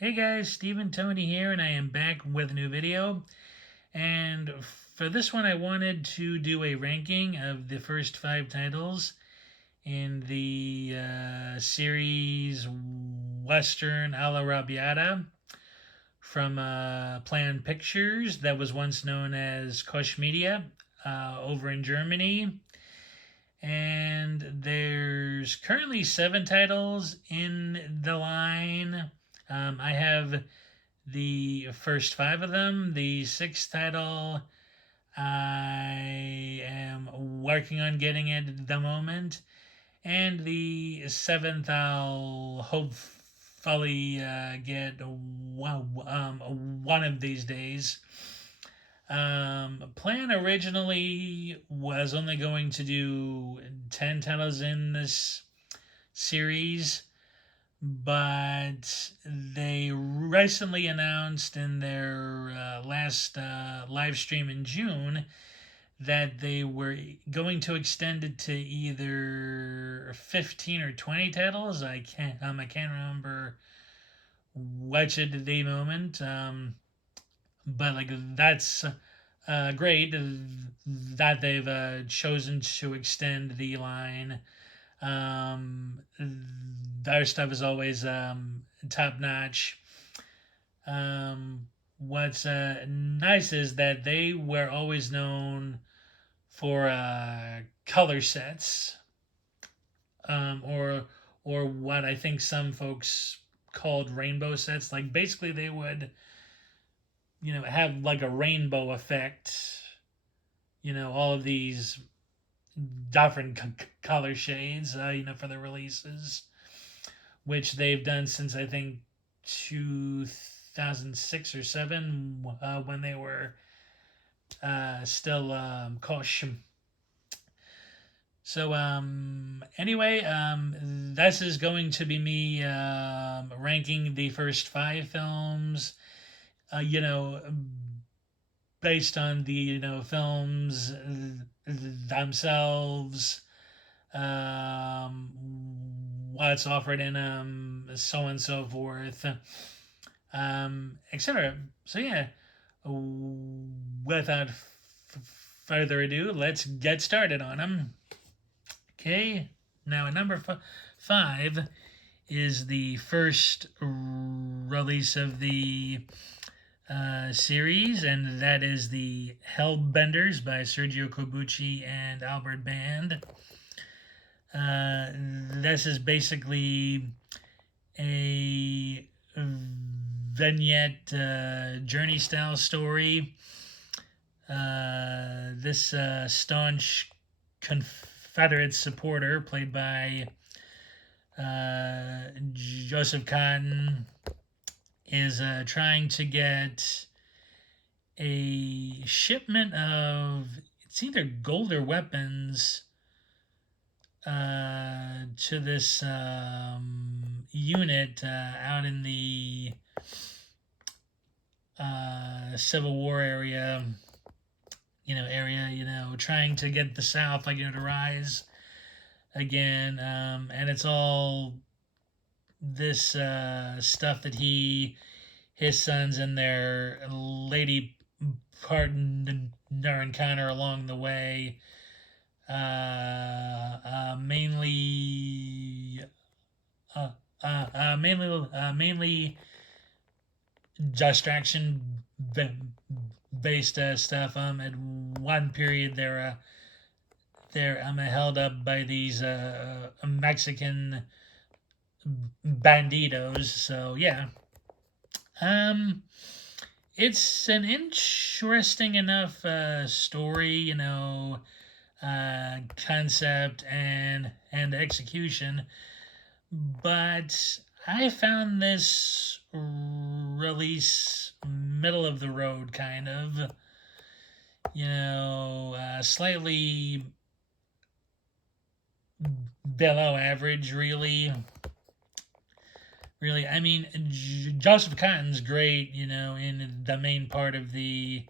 Hey guys, Stephen Tony here, and I am back with a new video. And for this one, I wanted to do a ranking of the first 5 titles in the series Western a la Rabiata from Plan Pictures, that was once known as Koch Media, over in Germany. And there's currently 7 titles in the line. I have the first 5 of them. The sixth title, I am working on getting it at the moment. And the seventh, I'll hopefully get one of these days. Plan originally was only going to do 10 titles in this series, but they recently announced in their last live stream in June that they were going to extend it to either 15 or 20 titles. I can't remember which at the moment. But like that's great that they've chosen to extend the line. Their stuff is always top notch. What's nice is that they were always known for color sets, or what I think some folks called rainbow sets. Like basically, they would have like a rainbow effect. All of these different color shades, for the releases, which they've done since I think 2006 or 7, when they were still Kosh. So anyway, this is going to be me ranking the first 5 films. Based on the films themselves, what's offered in them, so on and so forth, etc. So yeah, without further ado, let's get started on them. Okay, now at number 5 is the first release of the series, and that is the Hellbenders by Sergio Corbucci and Albert Band. This is basically a vignette journey style story. This staunch Confederate supporter, played by Joseph Cotton, is trying to get a shipment of, it's either gold or weapons, to this unit out in the Civil War area, trying to get the South, to rise again. And it's all this stuff that his sons and their lady partner encounter along the way. Mainly distraction based stuff. At one period, they're held up by these Mexican banditos. So yeah, it's an interesting enough story, concept and execution, but I found this release middle of the road, kind of. Slightly below average, really. Really, I mean, Joseph Cotton's great, in the main part of the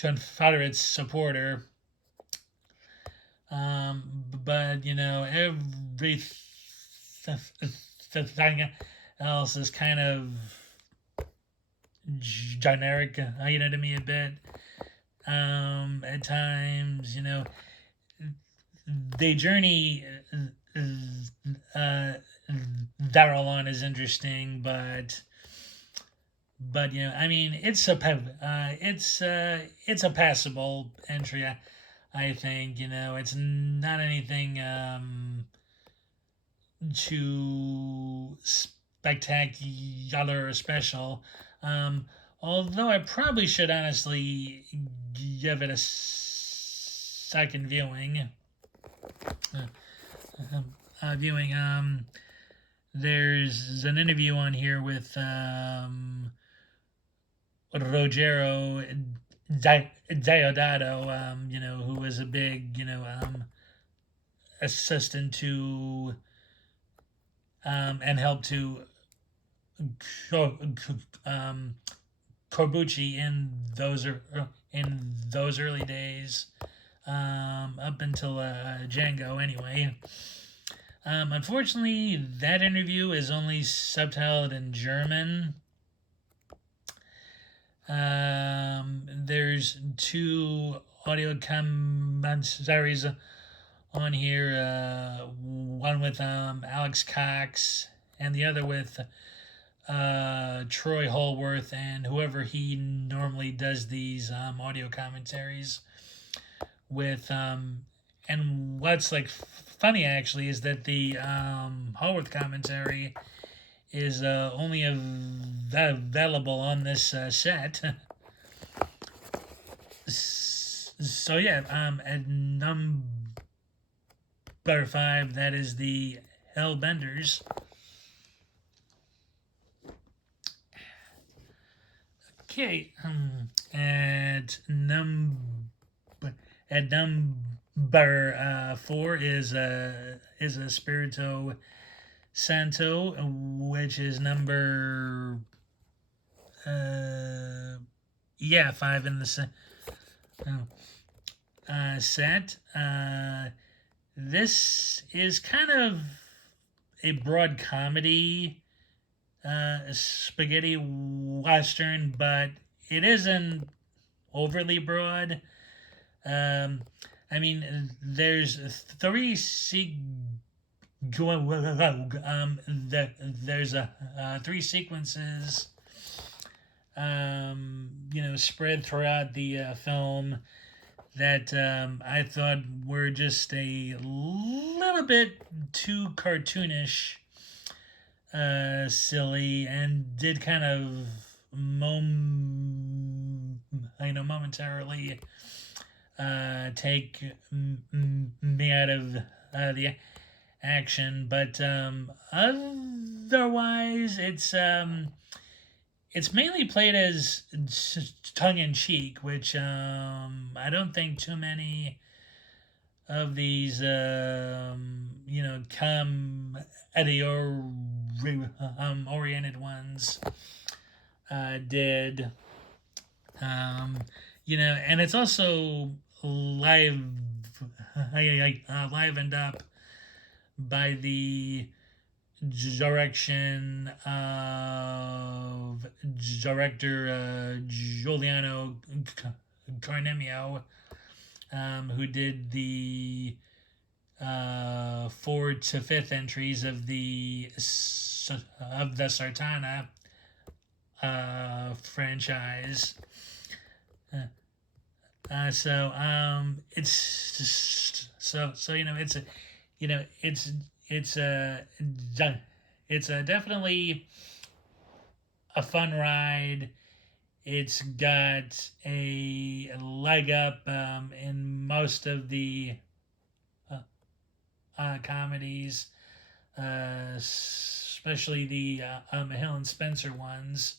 Confederate supporter. But everything else is kind of generic, to me a bit. At times, the journey uh, they're all on is interesting, but I mean, it's a passable entry. I think it's not anything too spectacular or special. Um, Although I probably should honestly give it a second viewing. Viewing. There's an interview on here with Rogero Deodato, who was a big, assistant to and helped to um, Corbucci in those early days, up until Django, anyway. Unfortunately, that interview is only subtitled in German. There's two audio commentaries on here. One with Alex Cox, and the other with Troy Holworth and whoever he normally does these audio commentaries with. And what's like funny actually is that the Holworth commentary is only available on this set. So yeah, at number 5, that is the Hellbenders. Okay, at number 4 is a Spirito Santo, which is number 5 in the set. This is kind of a broad comedy spaghetti western, but it isn't overly broad. I mean, there's 3 there's 3 sequences spread throughout the film that I thought were just a little bit too cartoonish, silly, and did kind of momentarily take me out of the action, but otherwise it's mainly played as tongue in cheek, which I don't think too many of these comedy oriented ones did. And it's also livened up by the direction of director Giuliano Carnemio, who did the 4 to 5th entries of the Sartana franchise. So it's just, so it's a it's a definitely a fun ride. It's got a leg up in most of the comedies, especially the Hill and Spencer ones.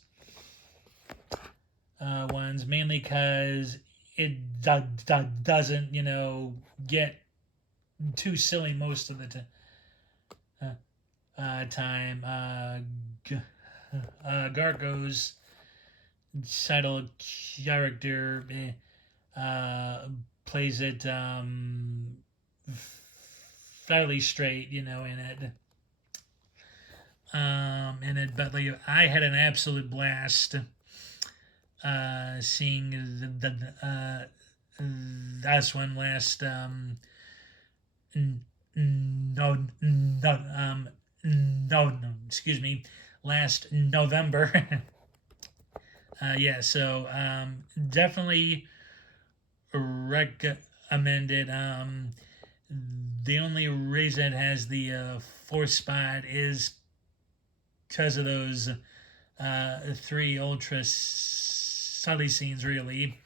Mainly because it doesn't get too silly most of the time. Gargo's title character plays it fairly straight, in it. And but like I had an absolute blast seeing this one last no no no excuse me, last November. Yeah, so definitely recommend it. The only reason it has the fourth spot is because of those three ultra sully scenes, really.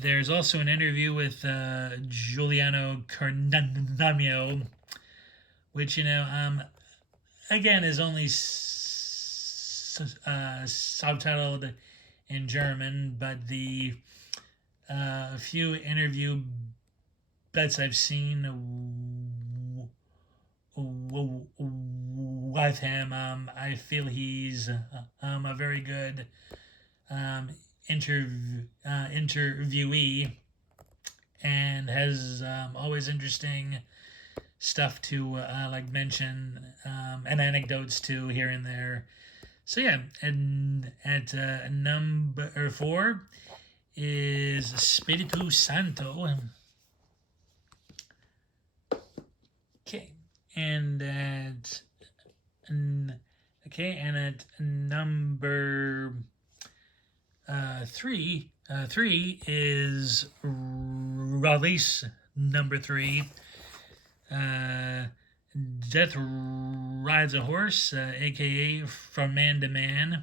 There's also an interview with Giuliano Carnamio, which, again, is only subtitled in German, but the few interview bets I've seen with him, I feel he's a very good interviewee, and has always interesting stuff to like mention, and anecdotes too here and there. So yeah, and at number 4 is Spiritu Santo. Okay, and at number 3 is release number 3. Death Rides a Horse, aka From Man to Man.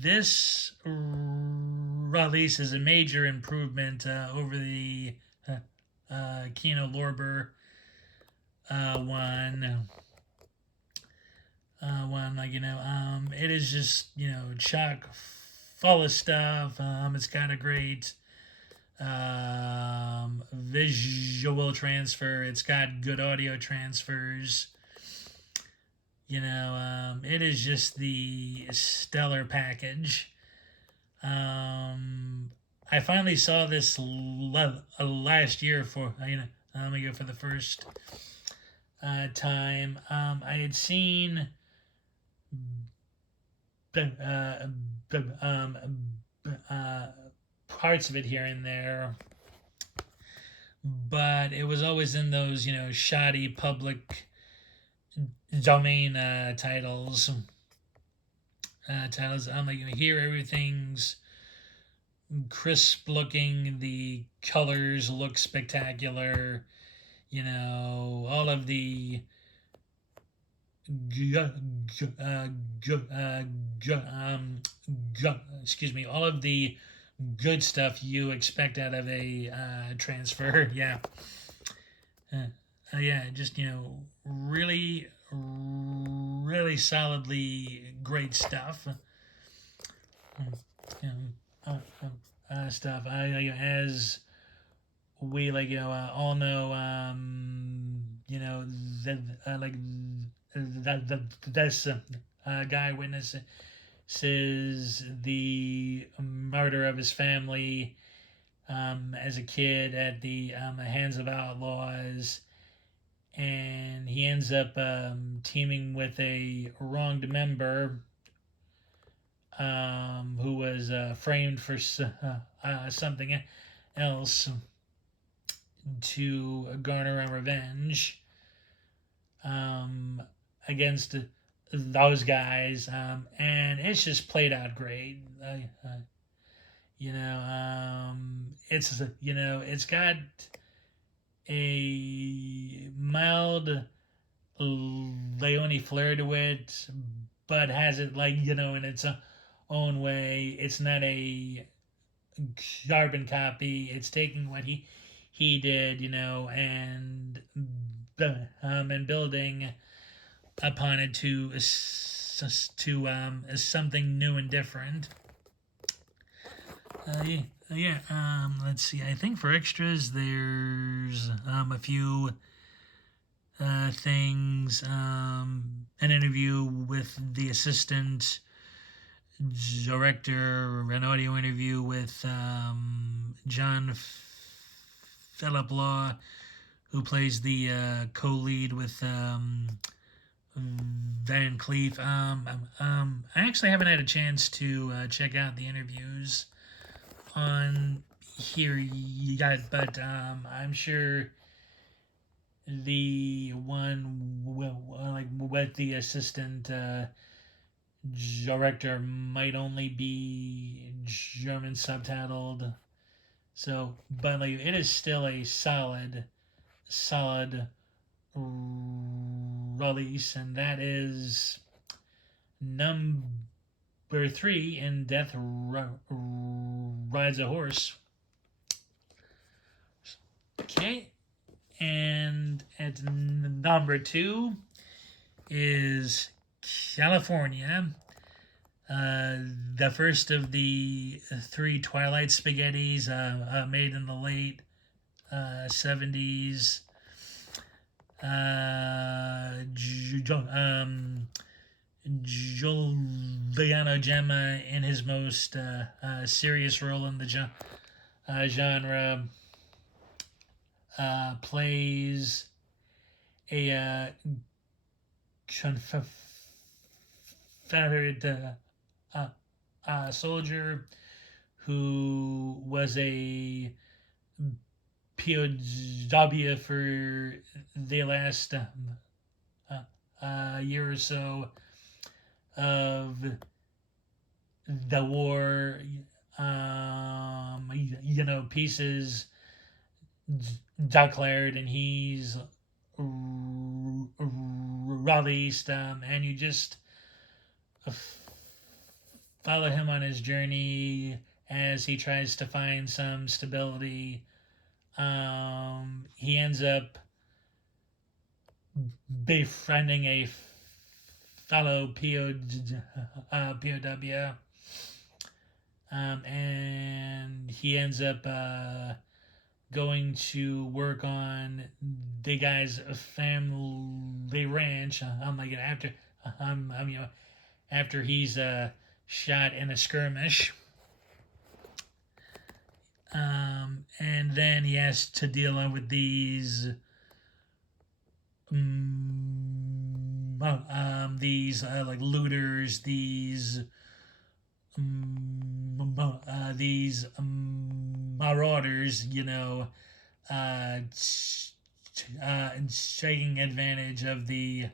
This release is a major improvement over the Kino Lorber one. It is just, chock full of stuff. It's got a great visual transfer. It's got good audio transfers. It is just the stellar package. I finally saw this last year for for the first time. I had seen parts of it here and there, but it was always in those shoddy public domain titles. Here everything's crisp looking, the colors look spectacular, all of the all of the good stuff you expect out of a transfer. Just really solidly great stuff. Stuff. As we all know, this guy witnesses the murder of his family as a kid at the hands of outlaws, and he ends up teaming with a wronged member who was framed for something else to garner a revenge against those guys, and it's just played out great. It's got a mild Leone flair to it, but has it in its own way. It's not a carbon copy. It's taking what he did, and building upon it to something new and different. Let's see. I think for extras, there's a few things. An interview with the assistant director, an audio interview with John Philip Law, who plays the co-lead with Van Cleef. I actually haven't had a chance to check out the interviews on here yet, but I'm sure the one like with the assistant director might only be German subtitled. So, but like it is still a solid release, and that is number 3 in Death Rides a Horse. Okay, and at number 2 is California. The first of the 3 Twilight spaghettis made in the late 70s. Giuliano Gemma in his most serious role in the genre plays a Confederate soldier who was a POW for the last year or so of the war. Peace is declared, and he's released, and you just follow him on his journey as he tries to find some stability. He ends up befriending a fellow POW, and he ends up going to work on the guy's family ranch. After he's shot in a skirmish. And then he has to deal with these like looters, these marauders, taking advantage of the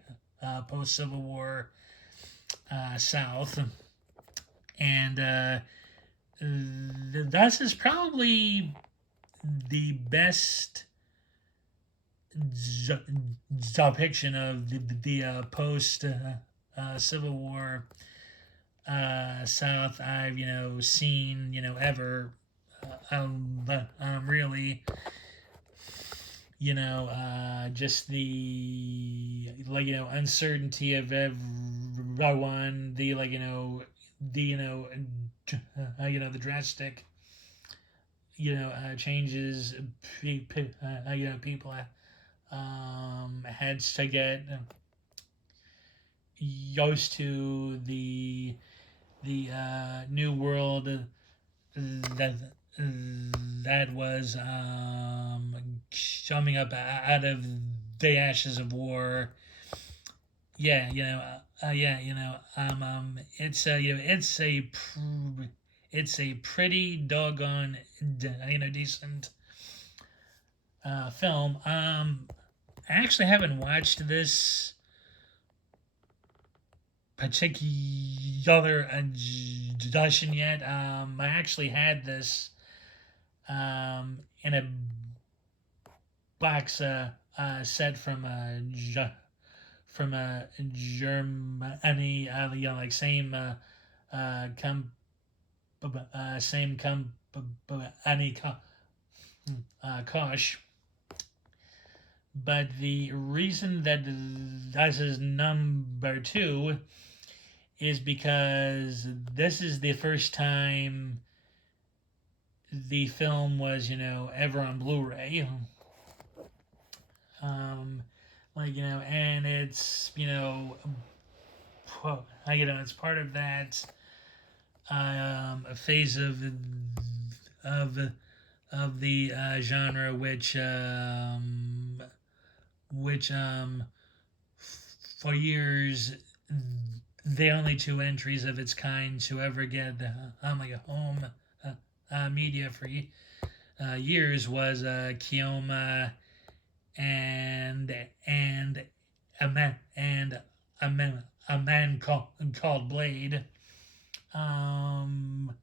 post-Civil War South. And this is probably the best depiction of the post Civil War South I've seen ever. Really, just the uncertainty of everyone, the the drastic changes people had to get used to the new world that was coming up out of the ashes of war. It's a pretty doggone decent film. I actually haven't watched this particular edition yet. I actually had this in a box set from Germany. Like same company, Kosh. But the reason that this is number 2 is because this is the first time the film was, ever on Blu-ray. And it's, it's part of that phase of genre, which for years the only two entries of its kind to ever get like a home media for years was Kioma and and a man called Blade. Um,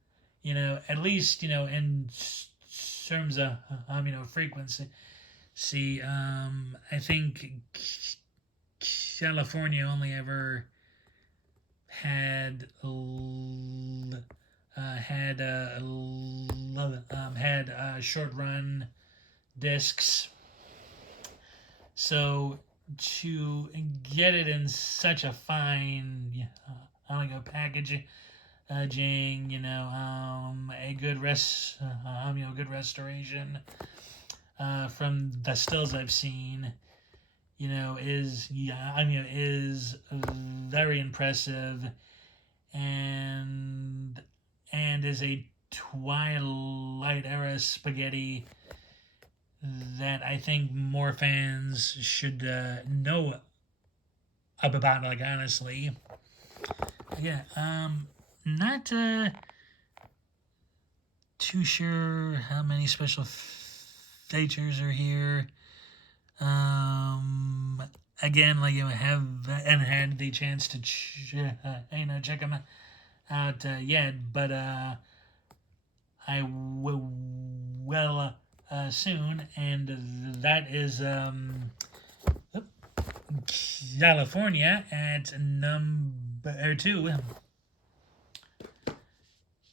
at least in terms of frequency. See, I think California only ever had short run discs. So to get it in such a fine, packaging, a good good restoration from the stills I've seen, is very impressive, and is a Twilight era spaghetti that I think more fans should know about. Like, honestly, yeah. Not too sure how many special features are here. Again, like, haven't had the chance to check them out yet, but I will soon, and that is California at number 2.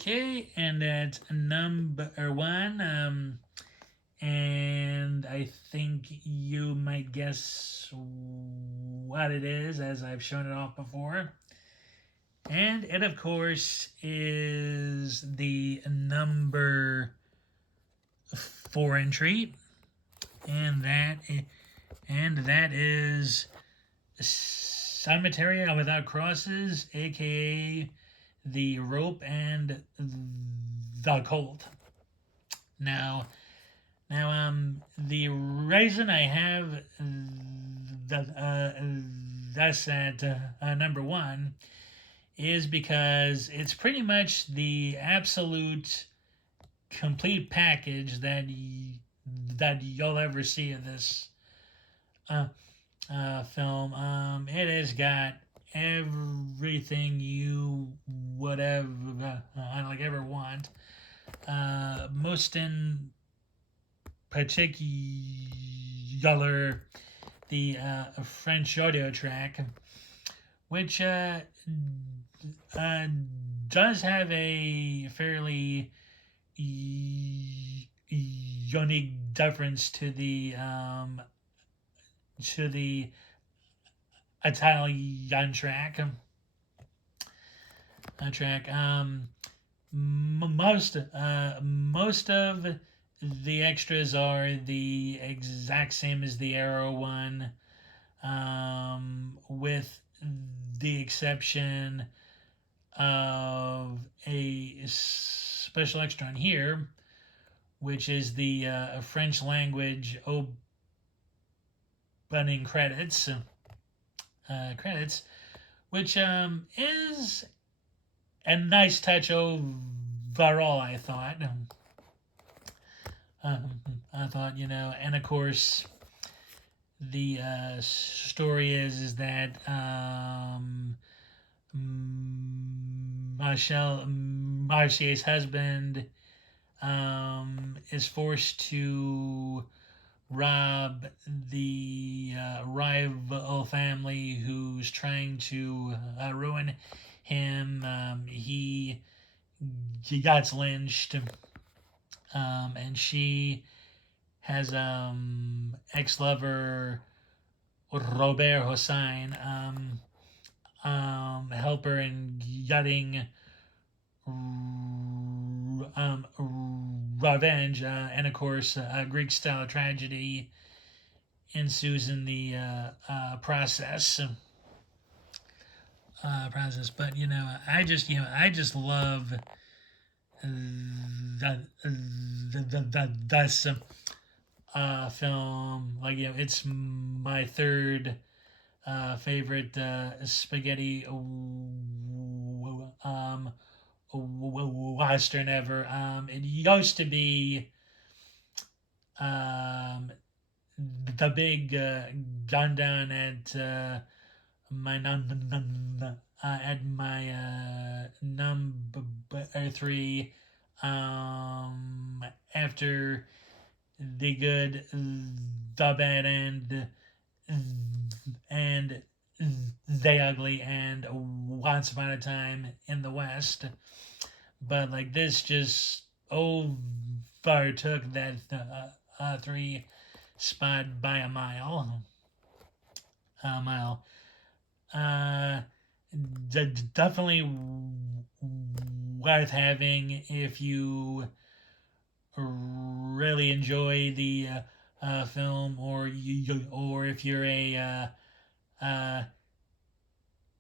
Okay, and at number 1, and I think you might guess what it is, as I've shown it off before. And it, of course, is the number 4 entry, and that is Cemetery Without Crosses, aka The Rope and the Colt. Now, the reason I have that's at number 1 is because it's pretty much the absolute complete package that you'll ever see of this film. It has got everything you would ever want. Most in particular, the French audio track, which does have a fairly unique difference to the Italian track. Most of the extras are the exact same as the Arrow one, with the exception of a special extra on here, which is the French language opening credits, which is a nice touch overall, I thought. And of course, the story is that Marcier's husband is forced to rob the rival family who's trying to ruin him. He gets lynched, and she has ex-lover Robert Hossein help her in getting revenge, and of course a Greek-style tragedy ensues in the process. But I just love this film. Like, you know, it's my third favorite spaghetti western ever. It used to be um, the big gun down my at my number three after the good, the bad, and they ugly, and once upon a time in the West. But like this just overtook that three spot by a mile. A mile. Uh, Definitely worth having if you really enjoy the film, or if you're a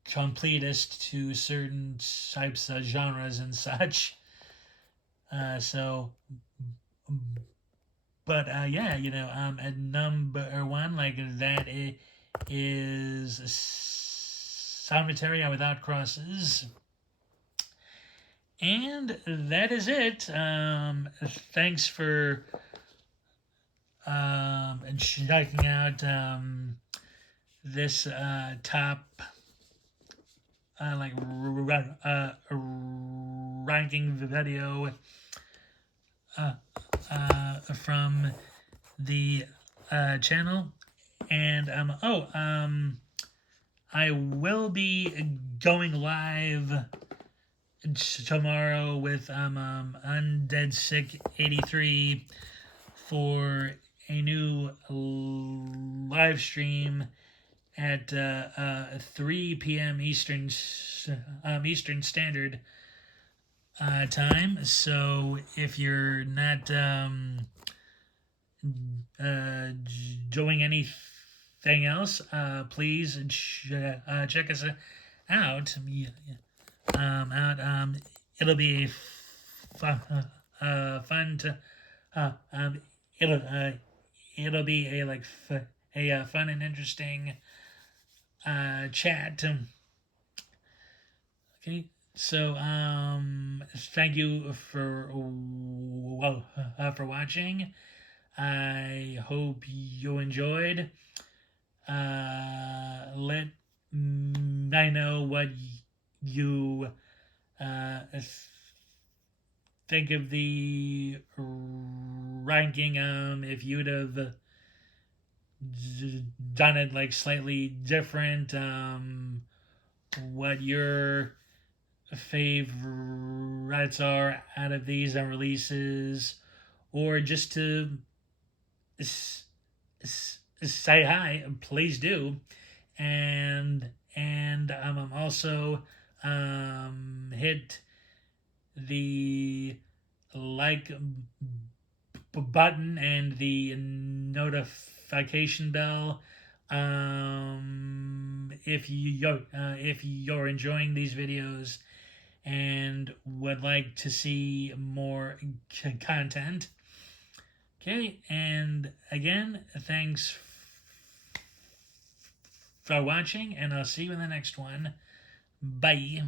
completist to certain types of genres and such. So, but yeah, you know, at number one, like that is Cemetery Without Crosses. And that is it. Thanks for checking out this top like ranking video from the channel. And I will be going live tomorrow with Undead Sick 83 for a new live stream at 3 p.m. Eastern Standard time. So if you're not doing anything else, please check us out. It'll be fun to it'll be a fun and interesting chat. Okay, so thank you for watching. I hope you enjoyed. Let I know what you think of the ranking. If you'd have done it like slightly different, what your favorites are out of these releases, or just to say hi, please do. And also hit the like button and the notification bell if you're enjoying these videos and would like to see more content. Okay, and again, thanks for watching, and I'll see you in the next one. Bye.